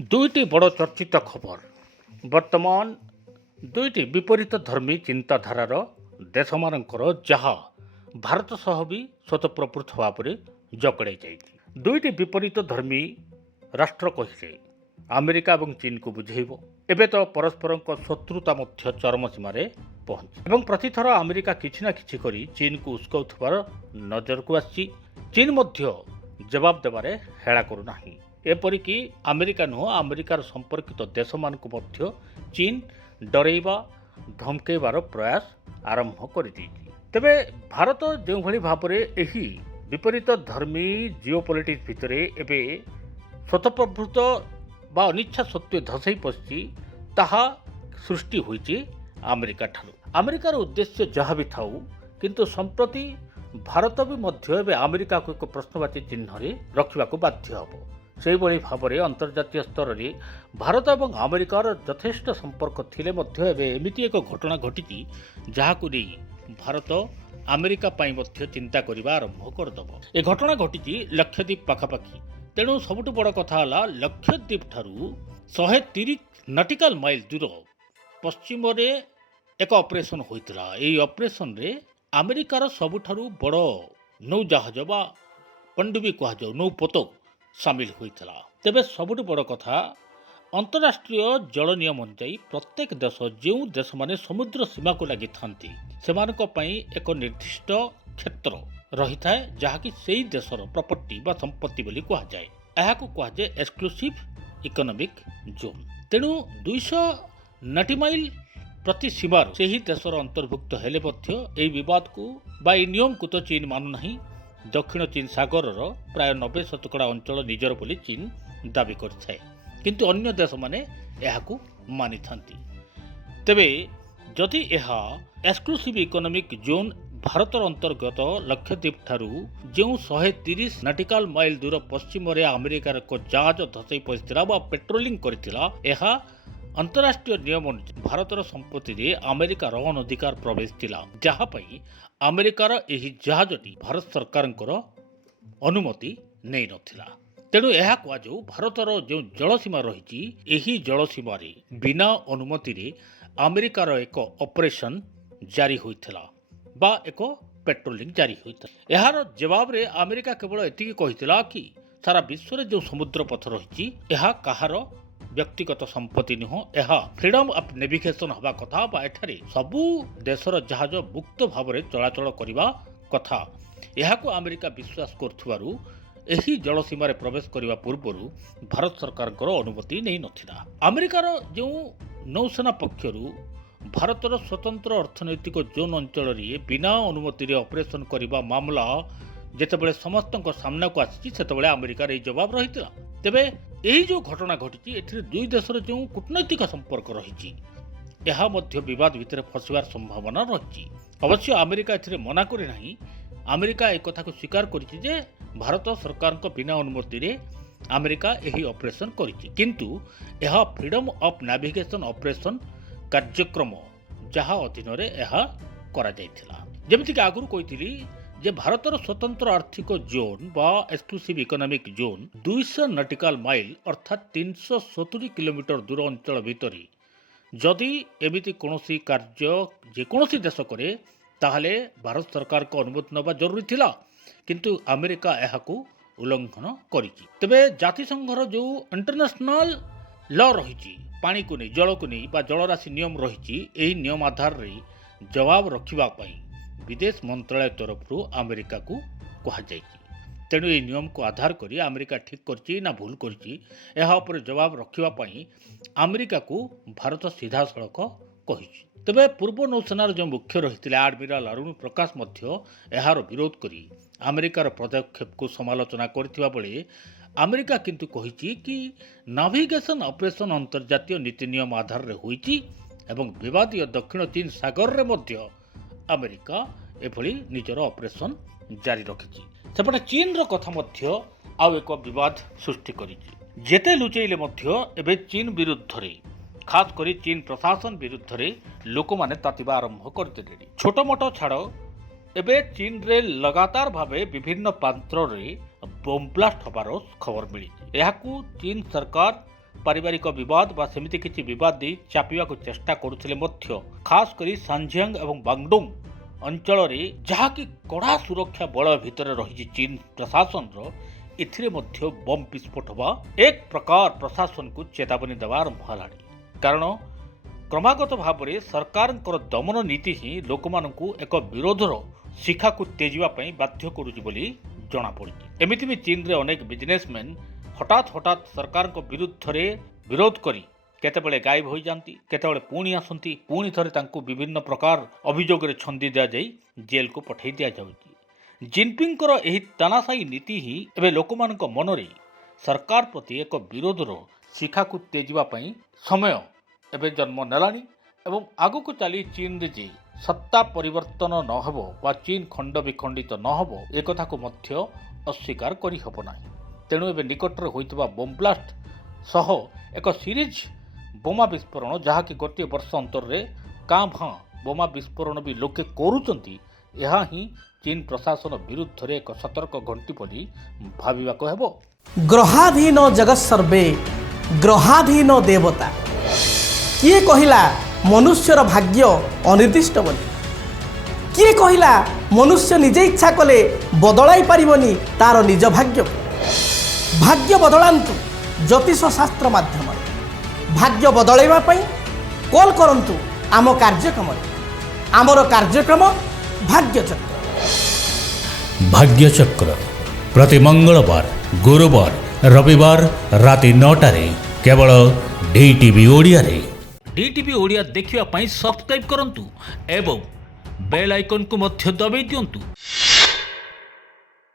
ଦୁଇଟି ବଡ଼ ଚର୍ଚ୍ଚିତ ଖବର। ବର୍ତ୍ତମାନ ଦୁଇଟି ବିପରୀତ ଧର୍ମୀ ଚିନ୍ତାଧାରାର ଦେଶମାନଙ୍କର ଯାହା ଭାରତ ସହ ବି ସ୍ୱତଃପ୍ରବୃତ୍ତ ଭାବରେ ଜକଡ଼ାଇ ଯାଇଛି। ଦୁଇଟି ବିପରୀତ ଧର୍ମୀ ରାଷ୍ଟ୍ର କହିଲେ ଆମେରିକା ଏବଂ ଚୀନକୁ ବୁଝେଇବ। ଏବେ ତ ପରସ୍ପରଙ୍କ ଶତ୍ରୁତା ମଧ୍ୟ ଚରମ ସୀମାରେ ପହଞ୍ଚି ଏବଂ ପ୍ରତିଥର ଆମେରିକା କିଛି ନା କିଛି କରି ଚୀନକୁ ଉସ୍କାଉଥିବାର ନଜରକୁ ଆସିଛି। ଚୀନ ମଧ୍ୟ ଜବାବ ଦେବାରେ ହେଳା କରୁନାହିଁ। ଏପରିକି ଆମେରିକା ନୁହଁ, ଆମେରିକାର ସମ୍ପର୍କିତ ଦେଶମାନଙ୍କୁ ମଧ୍ୟ ଚୀନ ଡରେଇବା ଧମକେଇବାର ପ୍ରୟାସ ଆରମ୍ଭ କରିଦେଇଛି। ତେବେ ଭାରତ ଯେଉଁଭଳି ଭାବରେ ଏହି ବିପରୀତ ଧର୍ମୀ ଜିଓପଲିଟିକ୍ସ ଭିତରେ ଏବେ ସ୍ୱତଃପ୍ରବୃତ୍ତ ବା ଅନିଚ୍ଛା ସତ୍ତ୍ୱେ ଧସେଇ ପଶିଛି, ତାହା ସୃଷ୍ଟି ହୋଇଛି ଆମେରିକା ଠାରୁ। ଆମେରିକାର ଉଦ୍ଦେଶ୍ୟ ଯାହା ବି ଥାଉ, କିନ୍ତୁ ସମ୍ପ୍ରତି ଭାରତ ବି ମଧ୍ୟ ଏବେ ଆମେରିକାକୁ ଏକ ପ୍ରଶ୍ନବାଚୀ ଚିହ୍ନରେ ରଖିବାକୁ ବାଧ୍ୟ ହେବ। ସେହିଭଳି ଭାବରେ ଅନ୍ତର୍ଜାତୀୟ ସ୍ତରରେ ଭାରତ ଏବଂ ଆମେରିକାର ଯଥେଷ୍ଟ ସମ୍ପର୍କ ଥିଲେ ମଧ୍ୟ ଏବେ ଏମିତି ଏକ ଘଟଣା ଘଟିଛି ଯାହାକୁ ନେଇ ଭାରତ ଆମେରିକା ପାଇଁ ମଧ୍ୟ ଚିନ୍ତା କରିବା ଆରମ୍ଭ କରିଦେବ। ଏ ଘଟଣା ଘଟିଛି ଲକ୍ଷଦ୍ୱୀପ ପାଖାପାଖି। ତେଣୁ ସବୁଠୁ ବଡ଼ କଥା ହେଲା, ଲକ୍ଷଦ୍ୱୀପ ଠାରୁ 130 ନଟିକାଲ ମାଇଲ ଦୂର ପଶ୍ଚିମରେ ଏକ ଅପରେସନ୍ ହୋଇଥିଲା। ଏହି ଅପରେସନରେ ଆମେରିକାର ସବୁଠାରୁ ବଡ଼ ନୌଜାହାଜ ବା ପଣ୍ଡୁବି କୁହାଯାଉ ନୌପୋତ ସାମିଲ ହୋଇଥିଲା। ତେବେ ସବୁଠୁ ବଡ଼ କଥା, ଅନ୍ତରାଷ୍ଟ୍ରୀୟ ଜଳ ନିୟମ ଅନୁଯାୟୀ ପ୍ରତ୍ୟେକ ଦେଶ, ଯେଉଁ ଦେଶମାନେ ସମୁଦ୍ର ସୀମାକୁ ଲାଗିଥାନ୍ତି, ସେମାନଙ୍କ ପାଇଁ ଏକ ନିର୍ଦ୍ଦିଷ୍ଟ କ୍ଷେତ୍ର ରହିଥାଏ ଯାହାକି ସେହି ଦେଶର ପ୍ରପର୍ଟି ବା ସମ୍ପତ୍ତି ବୋଲି କୁହାଯାଏ। ଏହାକୁ କୁହାଯାଏ ଏକ୍ସକ୍ଲୁସିଭ୍ ଇକୋନୋମିକ୍ ଜୋନ୍। ତେଣୁ 200 ନଟିମାଇଲ ପ୍ରତି ସୀମାରୁ ସେହି ଦେଶର ଅନ୍ତର୍ଭୁକ୍ତ ହେଲେ ମଧ୍ୟ ଏହି ବିବାଦକୁ ବା ଏହି ନିୟମକୁ ତ ଚୀନ ମାନୁନାହିଁ। ଦକ୍ଷିଣ ଚୀନ ସାଗରର ପ୍ରାୟ 90% ଅଞ୍ଚଳ ନିଜର ବୋଲି ଚୀନ ଦାବି କରିଥାଏ, କିନ୍ତୁ ଅନ୍ୟ ଦେଶମାନେ ଏହାକୁ ମାନିଥାନ୍ତି। ତେବେ ଯଦି ଏହା ଏକ୍ସକ୍ଲୁସିଭ୍ ଇକୋନୋମିକ୍ ଜୋନ୍ ଭାରତର ଅନ୍ତର୍ଗତ ଲକ୍ଷଦ୍ୱୀପ ଠାରୁ ଯେଉଁ 130 ନଟିକାଲ ମାଇଲ ଦୂର ପଶ୍ଚିମରେ ଆମେରିକାର ଏକ ଜାହାଜ ଧସେଇ ପଶିଥିଲା ବା ପେଟ୍ରୋଲିଂ କରିଥିଲା, ଏହା ଅନ୍ତରାଷ୍ଟ୍ରୀୟ ନିୟମ ଅନୁଯାୟୀ ଭାରତର ସମ୍ପତ୍ତିରେ ଆମେରିକାର ଅନଧିକାର ପ୍ରବେଶ ଥିଲା, ଯାହା ପାଇଁ ଆମେରିକାର ଏହି ଜାହାଜଟି ଭାରତ ସରକାରଙ୍କର ଅନୁମତି ନେଇନଥିଲା। ତେଣୁ ଏହା କୁହାଯାଉ, ଭାରତର ଯେଉଁ ଜଳସୀମା ରହିଛି, ଏହି ଜଳସୀମାରେ ବିନା ଅନୁମତିରେ ଆମେରିକାର ଏକ ଅପରେସନ୍ ଜାରି ହୋଇଥିଲା ବା ଏକ ପେଟ୍ରୋଲିଂ ଜାରି ହୋଇଥିଲା। ଏହାର ଜବାବରେ ଆମେରିକା କେବଳ ଏତିକି କହିଥିଲା କି ସାରା ବିଶ୍ୱରେ ଯେଉଁ ସମୁଦ୍ର ପଥ ରହିଛି, ଏହା କାହାର ବ୍ୟକ୍ତିଗତ ସମ୍ପତ୍ତି ନୁହଁ, ଏହା ଫ୍ରିଡମ୍ ଅଫ୍ ନେଭିଗେସନ୍ ହେବା କଥା ବା ଏଠାରେ ସବୁ ଦେଶର ଜାହାଜ ମୁକ୍ତ ଭାବରେ ଚଳାଚଳ କରିବା କଥା। ଏହାକୁ ଆମେରିକା ବିଶ୍ୱାସ କରୁଥିବାରୁ ଏହି ଜଳସୀମାରେ ପ୍ରବେଶ କରିବା ପୂର୍ବରୁ ଭାରତ ସରକାରଙ୍କର ଅନୁମତି ନେଇନଥିଲା। ଆମେରିକାର ଯେଉଁ ନୌସେନା ପକ୍ଷରୁ ଭାରତର ସ୍ୱତନ୍ତ୍ର ଅର୍ଥନୈତିକ ଜୋନ୍ ଅଞ୍ଚଳରେ ବିନା ଅନୁମତିରେ ଅପରେସନ୍ କରିବା ମାମଲା ଯେତେବେଳେ ସମସ୍ତଙ୍କ ସାମ୍ନାକୁ ଆସିଛି, ସେତେବେଳେ ଆମେରିକାର ଏହି ଜବାବ ରହିଥିଲା। ତେବେ ଏହି ଯେଉଁ ଘଟଣା ଘଟିଛି, ଏଥିରେ ଦୁଇ ଦେଶର ଯେଉଁ କୂଟନୈତିକ ସମ୍ପର୍କ ରହିଛି, ଏହା ମଧ୍ୟ ବିବାଦ ଭିତରେ ଫସିବାର ସମ୍ଭାବନା ରହିଛି। ଅବଶ୍ୟ ଆମେରିକା ଏଥିରେ ମନା କରିନାହିଁ। ଆମେରିକା ଏ କଥାକୁ ସ୍ୱୀକାର କରିଛି ଯେ ଭାରତ ସରକାରଙ୍କ ବିନା ଅନୁମତିରେ ଆମେରିକା ଏହି ଅପରେସନ୍ କରିଛି, କିନ୍ତୁ ଏହା ଫ୍ରିଡମ୍ ଅଫ୍ ନାଭିଗେସନ୍ ଅପରେସନ୍ କାର୍ଯ୍ୟକ୍ରମ ଯାହା ଅଧୀନରେ ଏହା କରାଯାଇଥିଲା। ଯେମିତିକି ଆଗରୁ କହିଥିଲି ଯେ ଭାରତର ସ୍ୱତନ୍ତ୍ର ଆର୍ଥିକ ଜୋନ୍ ବା exclusive economic zone 200 nautical mile ଅର୍ଥାତ୍ 370 କିଲୋମିଟର ଦୂର ଅଞ୍ଚଳ ଭିତରେ ଯଦି ଏମିତି କୌଣସି କାର୍ଯ୍ୟ ଯେକୌଣସି ଦେଶ କରେ, ତାହେଲେ ଭାରତ ସରକାରଙ୍କ ଅନୁମତି ନେବା ଜରୁରୀ ଥିଲା, କିନ୍ତୁ ଆମେରିକା ଏହାକୁ ଉଲ୍ଲଂଘନ କରିଛି। ତେବେ ଜାତିସଂଘର ଯେଉଁ ଇଣ୍ଟରନ୍ୟାସନାଲ ଲ ରହିଛି, ପାଣିକୁ ନେଇ, ଜଳକୁ ନେଇ ବା ଜଳରାଶି ନିୟମ ରହିଛି, ଏହି ନିୟମ ଆଧାରରେ ଜବାବ ରଖିବା ପାଇଁ ବିଦେଶ ମନ୍ତ୍ରାଳୟ ତରଫରୁ ଆମେରିକାକୁ କୁହାଯାଇଛି। ତେଣୁ ଏହି ନିୟମକୁ ଆଧାର କରି ଆମେରିକା ଠିକ୍ କରିଛି ନା ଭୁଲ କରିଛି, ଏହା ଉପରେ ଜବାବ ରଖିବା ପାଇଁ ଆମେରିକାକୁ ଭାରତ ସିଧାସଳଖ କହିଛି। ତେବେ ପୂର୍ବ ନୌସେନାର ଯେଉଁ ମୁଖ୍ୟ ରହିଥିଲେ ଆଡମିରାଲ ଅରୁଣ ପ୍ରକାଶ ମଧ୍ୟ ଏହାର ବିରୋଧ କରି ଆମେରିକାର ପଦକ୍ଷେପକୁ ସମାଲୋଚନା କରିଥିବା ବେଳେ ଆମେରିକା କିନ୍ତୁ କହିଛି କି ନାଭିଗେସନ୍ ଅପରେସନ୍ ଅନ୍ତର୍ଜାତୀୟ ନୀତି ନିୟମ ଆଧାରରେ ହୋଇଛି ଏବଂ ବିବାଦୀୟ ଦକ୍ଷିଣ ଚୀନ ସାଗରରେ ମଧ୍ୟ ଆମେରିକା ଏଭଳି ନିଜର ଅପରେସନ୍ ଜାରି ରଖିଛି। ସେପଟେ ଚୀନର କଥା ମଧ୍ୟ ଆଉ ଏକ ବିବାଦ ସୃଷ୍ଟି କରିଛି। ଯେତେ ଲୁଚେଇଲେ ମଧ୍ୟ ଏବେ ଚୀନ ବିରୁଦ୍ଧରେ, ଖାସ୍ କରି ଚୀନ ପ୍ରଶାସନ ବିରୁଦ୍ଧରେ ଲୋକମାନେ ତାତିବା ଆରମ୍ଭ କରିଦେଲେଣି। ଛୋଟ ମୋଟ ଛାଡ଼, ଏବେ ଚୀନରେ ଲଗାତାର ଭାବେ ବିଭିନ୍ନ ପ୍ରାନ୍ତରେ ବୋମ୍ ବ୍ଲାଷ୍ଟ ହେବାର ଖବର ମିଳିଛି। ଏହାକୁ ଚୀନ ସରକାର पारिवारिक विवाद बा सेमिति किछि विवाद दे चापिबाकु चेष्टा करुथिले मध्य खास करी सांझियांग एवं बांगडोंग अंचल रे जहा कि कड़ा सुरक्षा बल भितर रही चीन प्रशासन रो एथिरे मध्य बम विस्फोट बा एक प्रकार प्रशासन को चेतावनी देवार आरंभ कारण क्रमागत भाव में सरकार दमन नीति ही लोकमानंकु एक विरोधर शिखा को तेजिबा पई बाध्य करुछि बोली जणा पड़ी। एमिति भी चीन रे अनेक बिजनेसमैन हठात हठात सरकार को विरुद्ध रे विरोध करी केतेबेले गायब हो जाती केतेबेले पुणी आसती पुणी थरे तांकु विभिन्न प्रकार अभियोग रे छंदी दिया जाई जेल को पठाई दिया जाउछि। जिनपिंग एही तानाशाही नीति ही एबे लोकमानक मनरे सरकार प्रति एक विरोधर शिखा को तेजिबा पई समय एबे जन्म नेलानी एवं आगु चली चीन रे जे सत्ता परिवर्तन न हबो बा चीन खंड विखंडित न हबो ए कथा को मध्य अस्वीकार करि हबो नाही। तेणु एबे निकटरे होइतबा बम ब्लास्ट सह एक सीरीज बोमा विस्फोरण जहाँकि गोटे वर्ष अंतर रे काँ भाँ बोमा विस्फोरण भी लोके करुचंती यह ही चीन प्रशासन विरुद्ध रे एक सतर्क घंटी बोली भाविबाको हेबो। ग्रहाधीन जगत सर्वे ग्रहाधीन देवता किए कहिला मनुष्यर भाग्य अनिर्दिष्ट बोली किए कहिला मनुष्य निजे इच्छा कले बदलाई पारिबनी तार निज भाग्य भाग्य बदलांतु ज्योतिष शास्त्र माध्यम भाग्य बदलैवा पई कॉल करंतु आम कार्यक्रम आमर कार्यक्रम भाग्यचक्र प्रति मंगलवार गुरुवार रविवार राति 9टारे केवल डीटीवी ओडिया रे। डीटीवी ओडिया देखिवा पई सब्सक्राइब करंतु एवं बेल आइकन को मध्य दबाई दियंतु।